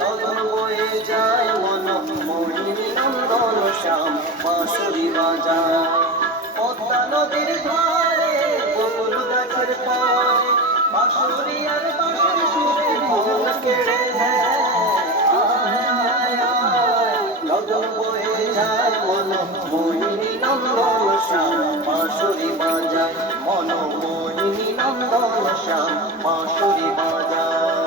লগন বয়ে যায় মন মোহিনী নন্দন শ্যাম বাঁশুরি বাজায় পদ্মা নদীর ধারে বকুল গাছের পরে বাঁশুরি আর বাঁশির সুরে মন কেড়ে নেয় লগন বয়ে যায় মন মোহিনী নন্দন শ্যাম বাঁশুরি বাজায় মন মোহিনী নন্দন শ্যাম বাঁশুরি বাজায়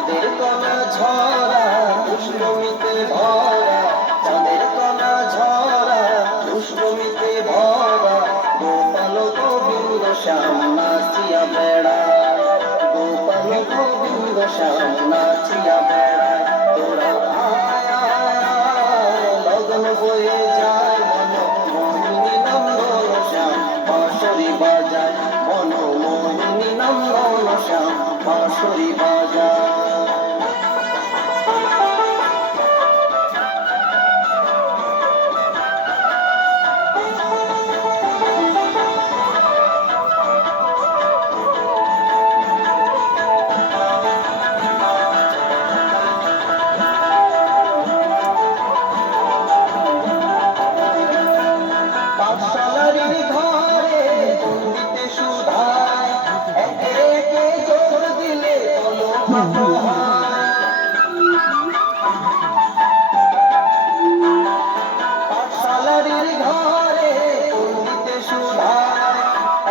চাঁদের কণা ঝরা পুষ্পমিতে ভরা চাঁদের কণা ঝরা পুষ্পমিতে ভরা গোপাল গোবিন্দ শ্যাম নাচিয়া বেড়ায় গোপাল গোবিন্দ শ্যাম নাচিয়া বেড়ায় তোরা লগন বয়ে যায় মন মোহিনী নন্দন শ্যাম বাঁশুরি বাজায় মন মোহিনী নন্দন শ্যাম বাঁশুরি বাজায় পাঠশালার ঘরে পণ্ডিতে সুধায়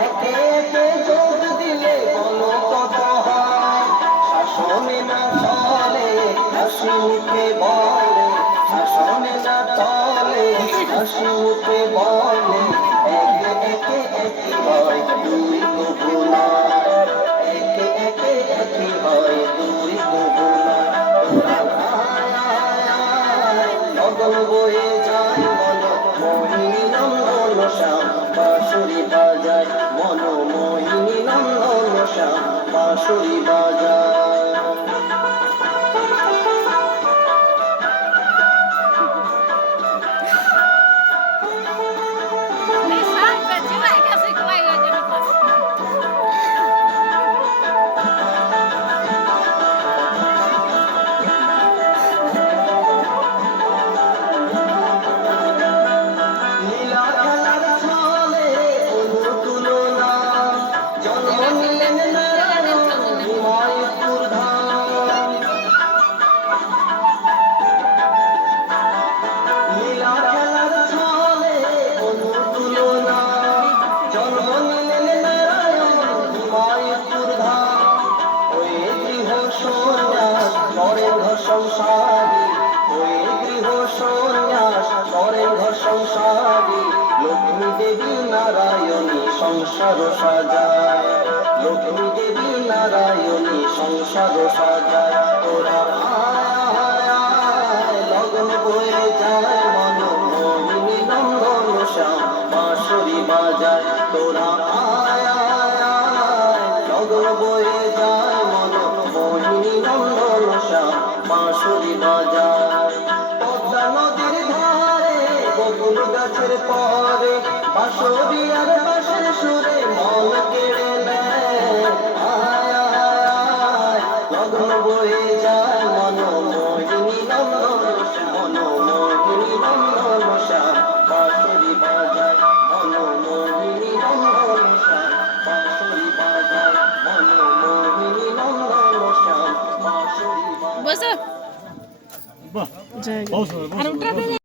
একে একে যোগ দিলে বলো কত হয় শাসনে না চলে হাসি মুখে বলে শাসনে না চলে হাসি মুখে বলে একে একে একই হয় দুই কবুলা একে একে একই হয় দুই কবুলা লগন বয়ে যায় মন মোহিনী নন্দন শ্যাম বাঁশুরি বাজায় মন মোহিনী নন্দন শ্যাম বাঁশুরি বাজায় সংসারী ওই গৃহ সন্ন্যাস করেন ঘর সংসারী লক্ষ্মী দেবী নারায়ণী সংসার সাজায় লক্ষ্মী দেবী নারায়ণী সংসার সাজায় তোরা লগন বয়ে যায় মন মোহিনী নন্দন শ্যাম বাঁশুরি বাজায় তোরা লগন বয়ে যায় মন মোহিনী নন্দন শ্যাম বাঁশুরি বাজায় পদ্মা নদীর ধারে বকুল গাছের পরে বাঁশুরি আর বাঁশির সুরে মন কেড়ে নেয় লগন বয়ে যায় মন মোহিনী নন্দন মন মোহিনী নন্দন শ্যাম বাঁশুরি বাজায় মন মোহিনী নন্দন শ্যাম বাঁশুরি বাজায় মন মোহিনী নন্দন শ্যাম বাঁশুরি বাজায় আর ওটা